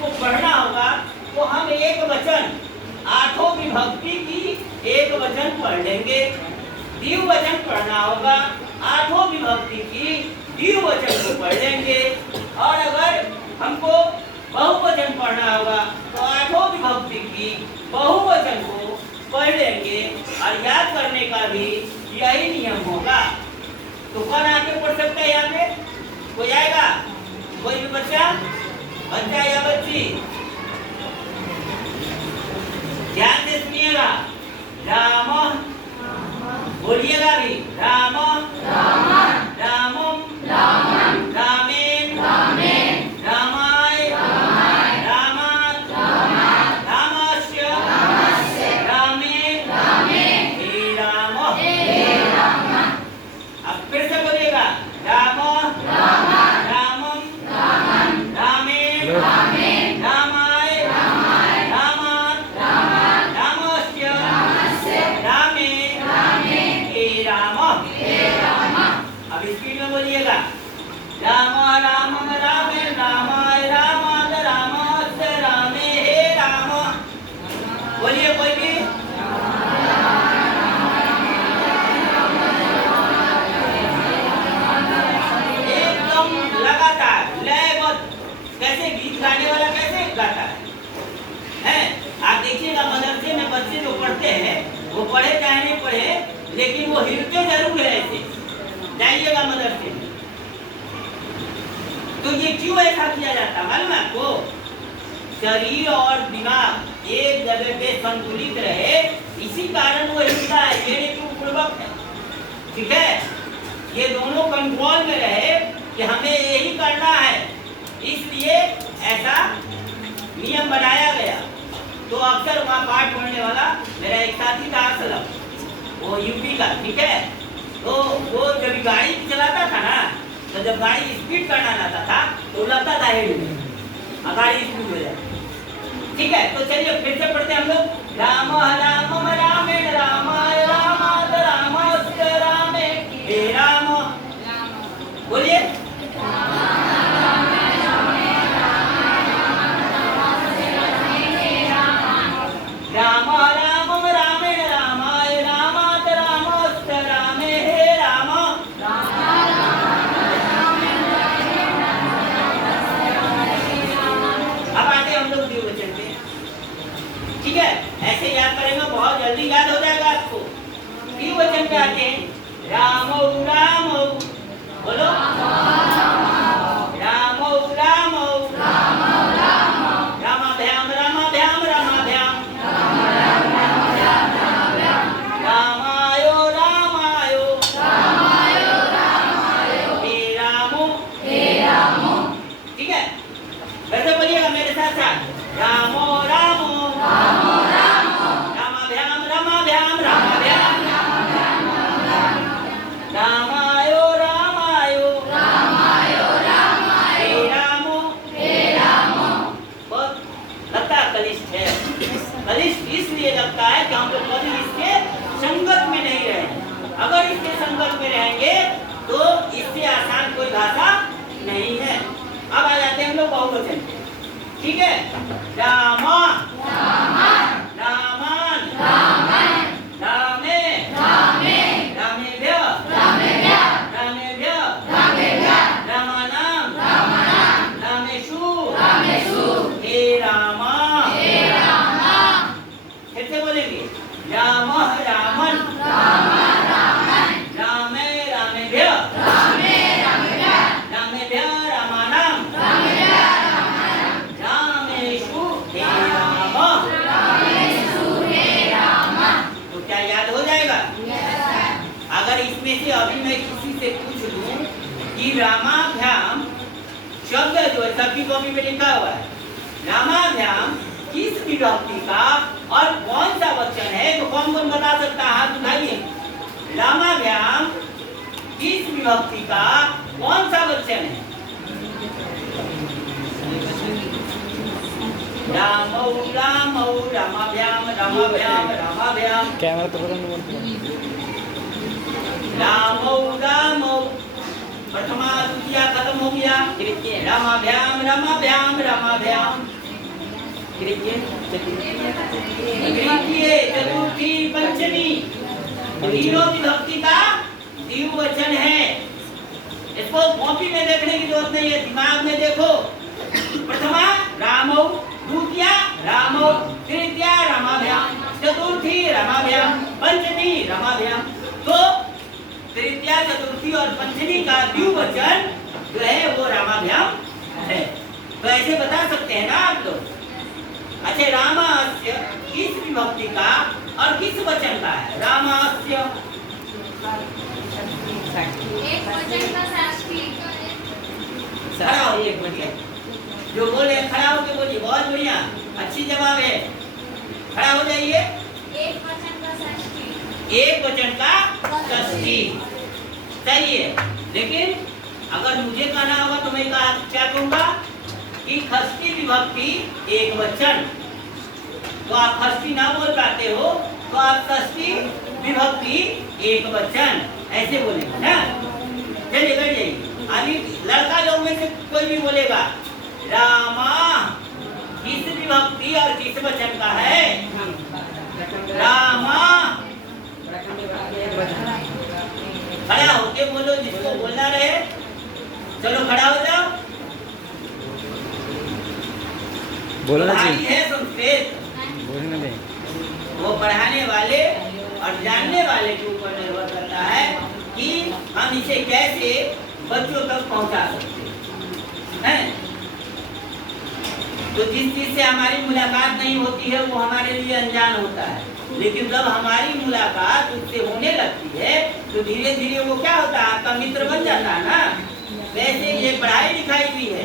को पढ़ना होगा तो हम एक वचन, आठों विभक्ति की एक वचन पढ़ लेंगे। द्विवचन पढ़ना होगा, आठों विभक्ति की द्विवचन को पढ़ लेंगे। और अगर हमको बहुवचन पढ़ना होगा तो आठों विभक्ति की बहुवचन को पढ़ लेंगे। और याद करने का भी यही नियम होगा। तो कौन आके पढ़ सकता है यहाँ पे? कोई आएगा? कोई भी बच्चा या बच्ची? ध्यान से सुनिएगा। राम, बोलिएगा भी। राम, रामम, रामेण, रामाय, रामात्, रामस्य, रामे, हे राम। अब फिर से बोलिएगा। राम, रामम, रामेण, रामाय, रामात्, रामस्य, रामे, हे राम। अब स्पीड में बोलिएगा। राम, रामम, रामेण, रामाय, रामात्, रामस्य, रामे, हे राम। बोलिए कोई भी। एकदम लगातार लयबद्ध। कैसे गीत गाने वाला कैसे गाता है? आप देखिएगा मदरसे में बच्चे जो पढ़ते हैं वो पढ़े चाहे नहीं पढ़े लेकिन वो हिलते जरूर है ऐसे। जाइएगा मदरसे में तो ये क्यों ऐसा किया जाता है मालूम है आपको? शरीर और दिमाग एक जगह पे संतुलित रहे, इसी कारण वो हिलता है। ये क्यों पूर्वक है, ठीक है? ये दोनों कंट्रोल में रहे कि हमें यही करना है, इसलिए ऐसा नियम बनाया गया। तो अक्सर वहाँ पाठ पढ़ने वाला मेरा एक साथी था असलम, वो यूपी का, ठीक है? तो वो जब गाड़ी चलाता था ना, तो जब गाड़ी स्पीड करना चाहता था तो लगता था हेड में, गाड़ी स्पीड हो जाए। ठीक है, तो चलिए फिर से पढ़ते हैं हम लोग। राम, रामम, रामेण, रामाय, रामात्, रामस्य, रामे, हे राम। बोलिए। राम, रामम, रामेण, रामाय, रामात्, रामस्य, रामे, हे राम। अब आते हम लोग द्विवचन पे, ठीक है? ऐसे याद करेंगे बहुत जल्दी याद हो जाएगा आपको। द्विवचन पे आते हैं। रामौ, रामौ, बोलो। रामौ, रामौ, रामाभ्याम, रामाभ्याम, रामाभ्याम, रामायो, रामायो, हे रामो, ठीक है? वैसे बोलिएगा मेरे साथ साथ। रामो, रामो, रामाभ्याम, रामाभ्याम, रामाभ्याम, रामायो, रामायो, हे रामो। बहुत लगता है कनिष्ठ है। कनिष्ठ इसलिए लगता है कि हम लोग कभी इसके संगत में नहीं रहे। अगर इसके संगत में रहेंगे तो इससे आसान कोई भाषा नहीं है। अब आ जाते हैं हम लोग बहुवचन, ठीक है? राम, रामान, रामे, रामेभ्य, रामानाम, रामेषु, हे राम। फिर से बोलेंगे। राम, रामन, रामे, रामेभ्य, रामानाम, रामेषु, हे राम। तो क्या याद हो जाएगा? अगर इसमें से अभी मैं किसी से पूछ लूं कि रामाभ्याम शब्द जो है सबकी कॉपी में लिखा हुआ है, रामाभ्याम किस विभक्ति का और कौन सा वचन है, तो कौन कौन बता सकता है? हाथ उठाइए। रामाभ्याम किस विभक्ति का कौन सा वचन है? रामौ, रामौ, रामाभ्याम, रामाभ्याम, रामाभ्याम, कैमरा तो बंद रामौ, रामौ, प्रथमा द्वितीया खत्म हो गया। रामाभ्याम, रामाभ्याम, रामाभ्याम, तृतीय चतुर्थी पंचमी तीनों विभक्ति का द्विवचन है। इसको कॉपी में देखने की जरूरत नहीं है, दिमाग में देखो। प्रथमा रामौ, द्वितीया रामौ, तृतीया रामाभ्याम, चतुर्थी रामाभ्याम, पंचमी रामाभ्याम। तो तृतीया चतुर्थी और पंचमी का द्विवचन जो है वो रामाभ्याम है। तो ऐसे बता सकते हैं ना आप लोग। अच्छा, रामास्य किस विभक्ति का और किस वचन का है? रामास्य एक वचन का षष्ठी। खड़ा हो, एक वचन जो बोले खड़ा होके बोलिए, बहुत बढ़िया, अच्छी जवाब है। खड़ा हो जाइए। एक वचन का षष्ठी। एक वचन का षष्ठी सही है। लेकिन अगर मुझे कहना होगा तो मैं क्या कहूँगा कि षष्ठी विभक्ति एक वचन। तो आप षष्ठी ना बोल पाते हो तो आप षष्ठी विभक्ति एक वचन ऐसे बोलेंगे ना। चलिए बैठ जाइए। अभी लड़का लोग में से कोई भी बोलेगा रामा किस विभक्ति और किस वचन का है? रामा। खड़ा होके बोलो, जिसको बोलना रहे। चलो खड़ा हो जाओ। बोलना भाई चाहिए। है संस्कृत, बोलना नहीं। वो पढ़ाने वाले और जानने वाले के ऊपर निर्भर करता है कि हम इसे कैसे बच्चों तक पहुंचा सकते हैं। तो जिस चीज से हमारी मुलाकात नहीं होती है वो हमारे लिए अनजान होता है, लेकिन जब हमारी मुलाकात उससे होने लगती है तो धीरे धीरे वो क्या होता है, आपका मित्र बन जाता है ना। वैसे ये पढ़ाई लिखाई भी है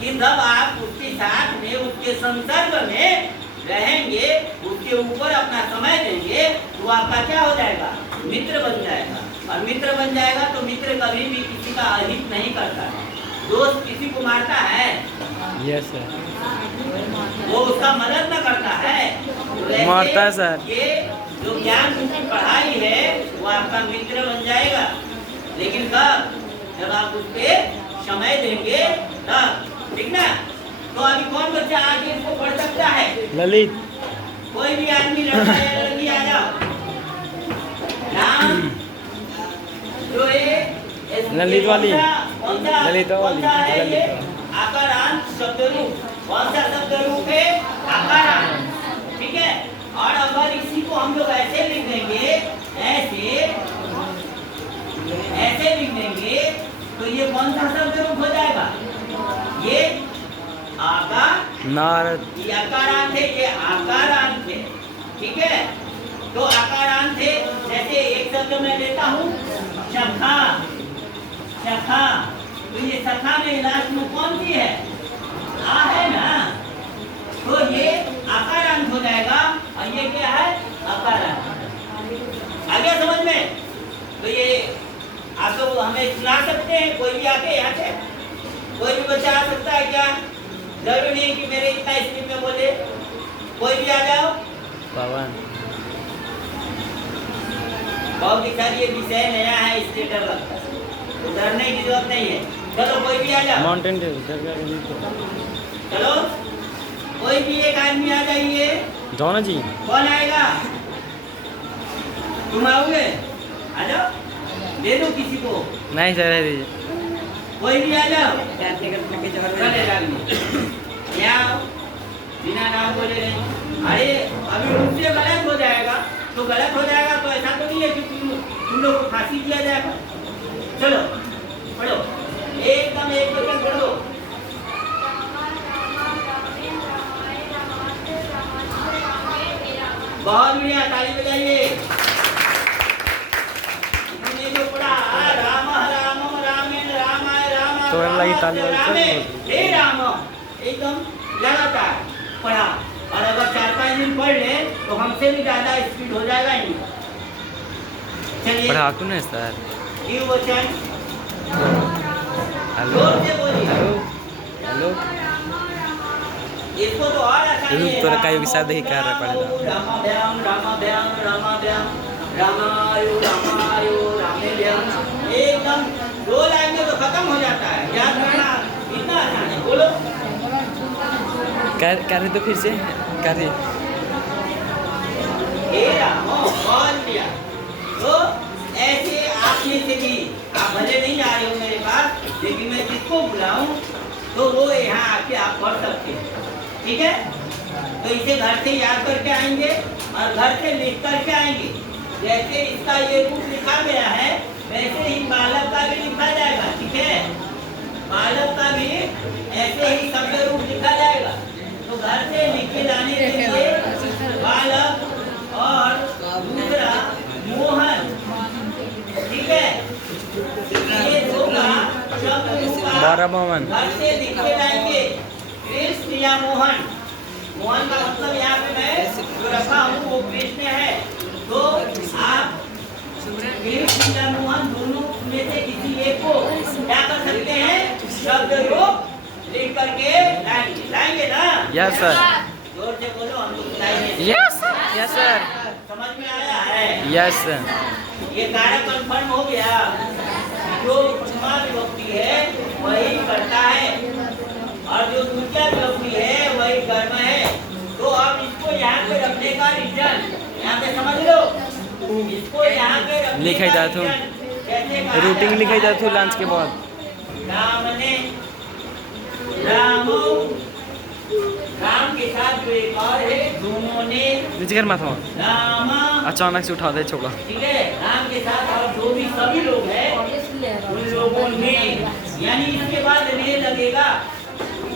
कि जब आप उसके साथ में उसके संसर्ग में रहेंगे, उसके ऊपर अपना समय देंगे तो आपका क्या हो जाएगा, मित्र बन जाएगा। और मित्र बन जाएगा तो मित्र कभी भी किसी का अहित नहीं करता है। दोस्त किसी को मारता है? Yes sir. वो उसका मदद न करता है। तो मारता है सर। ये जो ज्ञान की पढ़ाई है वो आपका मित्र बन जाएगा। लेकिन कब? जब आप उस पे समय देंगे तब, ठीक ना। तो अभी कौन बच्चा आगे इसको पढ़ सकता है? ललित। कोई भी आदमी, लड़का या लड़की, आ जाओ। राम जो है ललित वाली। ललित वाली है ये आकारांत शब्द रूप। कौन सा शब्द रूप है? आकारांत, ठीक है। और अगर इसी को हम लोग ऐसे लिख देंगे, ऐसे लिख देंगे तो ये कौन सा शब्द रूप हो जाएगा? ये नारद। ये आकारांत है, ये आकारांत है, ठीक है। तो आकारांत है। जैसे एक शब्द मैं लेता हूँ शखा, शखा। तो ये शखा में लास्ट में कौन सी है? आ है ना। तो ये आकारांत हो जाएगा और ये क्या है? अकारांत। आ गया समझ में? तो ये आप लोग हमें सुना सकते हैं, कोई भी आके यहाँ से, कोई भी बच्चा आ सकता है क्या? जरूरी नहीं कि मेरे इतना स्पीड में बोले, कोई भी आ जाओ। पवन। बहुत सारी ये विषय नया है, इसलिए डर लगता है, तो डरने की जरूरत नहीं है। चलो कोई भी आ जाओ। Mountain Dew. चलो कोई भी एक आदमी आ जाइए। जाओ ना जी। कौन आएगा? तुम आओगे? आ जाओ। दे दो किसी को। नहीं सर, रह दीजिए। कोई भी आ जाओ। चले जाओ। यहाँ आओ। बिना नाम बोले नहीं। अरे अभी मुझसे गलत हो जाएगा तो गलत हो जाएगा, तो ऐसा तो नहीं है कि तुम लोग को फांसी दिया जाएगा। चलो पढ़ो, एकदम एक वचन पढ़ो। बहुत बढ़िया, ताली बजाइए। इन्होंने जो पढ़ा राम राम रामेण रामाय रामा तो लगी ताली रामे हे राम, एकदम लगातार पढ़ा। और अगर 4-5 दिन पढ़ ले तो हमसे भी ज्यादा स्पीड हो जाएगा ही। चलिए पढ़ाकू नहीं सर। द्विवचन हेलो जोर से बोलिए। Hello hello. इसको तो और आसानी है। तो रकाई के साथ ही कर रहा पड़ेगा। रामाभ्याम रामाभ्याम रामाभ्याम रामायो रामायो रामेभ्याम। एकदम 2 लाइन में तो खत्म हो जाता है। याद करना इतना आसान है। बोलो कर रहे तो फिर से कर रही। हे रामो कौन लिया तो ऐसे आप में से भी आप भले नहीं आ रहे हो मेरे पास, लेकिन मैं जिसको बुलाऊं तो वो यहाँ आके आप पढ़ सकते हैं, ठीक है। तो इसे घर से याद करके आएंगे और घर से लिख करके आएंगे। जैसे इसका ये रूप लिखा गया है वैसे ही बालक का भी लिखा जाएगा, ठीक है। बालक का भी ऐसे ही शब्द रूप लिखा जाएगा। तो घर से लिख के लाने के लिए बालक और दूसरा मोहन, ठीक है। ये दो का शब्द रूप का बारह मोहन घर से लिख के लाएंगे। कृष्ण या मोहन, मोहन का मतलब यहाँ पे मैं जो रखा हूँ वो कृष्ण है। तो आप कृष्ण या मोहन दोनों में से किसी एक को क्या कर सकते हैं, शब्द रूप लिख करके लाएंगे ना। यस सर, जोर से बोलो, हम लोग लाएंगे। यस यस सर, समझ में आया है? Yes sir. ये कार्य कंफर्म हो गया। जो प्रथमा विभक्ति है वही करता है और जो द्वितीय विभक्ति है वही कर्म है। तो अब इसको यहाँ पे रखने का रीजन यहाँ पे समझ लो। इसको यहाँ पे रखने लिखाई का जाता हूँ। reason कैसे कहा रूटीन जाता लिखाई है? जाती हूँ लंच के बाद। रामो राम के साथ जो एक और है, दोनों ने नीचे कर माथा रामा, अचानक से उठा दे छोकरा। ठीक है। राम के साथ और जो भी सभी लोग हैं उन लोगों ने, यानी इसके बाद ने लगेगा।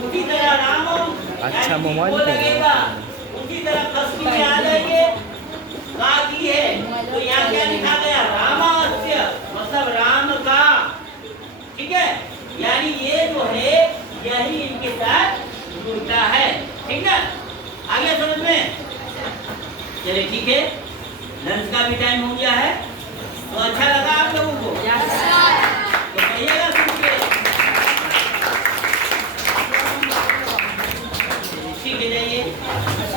उसी तरह राम अच्छा, यानी मोबाइल वो पे। लगेगा, उसी तरह कस्बी में आ जाएंगे काकी है। तो यहाँ क्या लिखा गया, रामास्य, मतलब राम का, ठीक है। यानी ये जो है यही इनके साथ जुड़ता है, ठीक है। आ गया समझ में? चलिए ठीक है, लंच का भी टाइम हो गया है। तो अच्छा लगा आप लोगों को?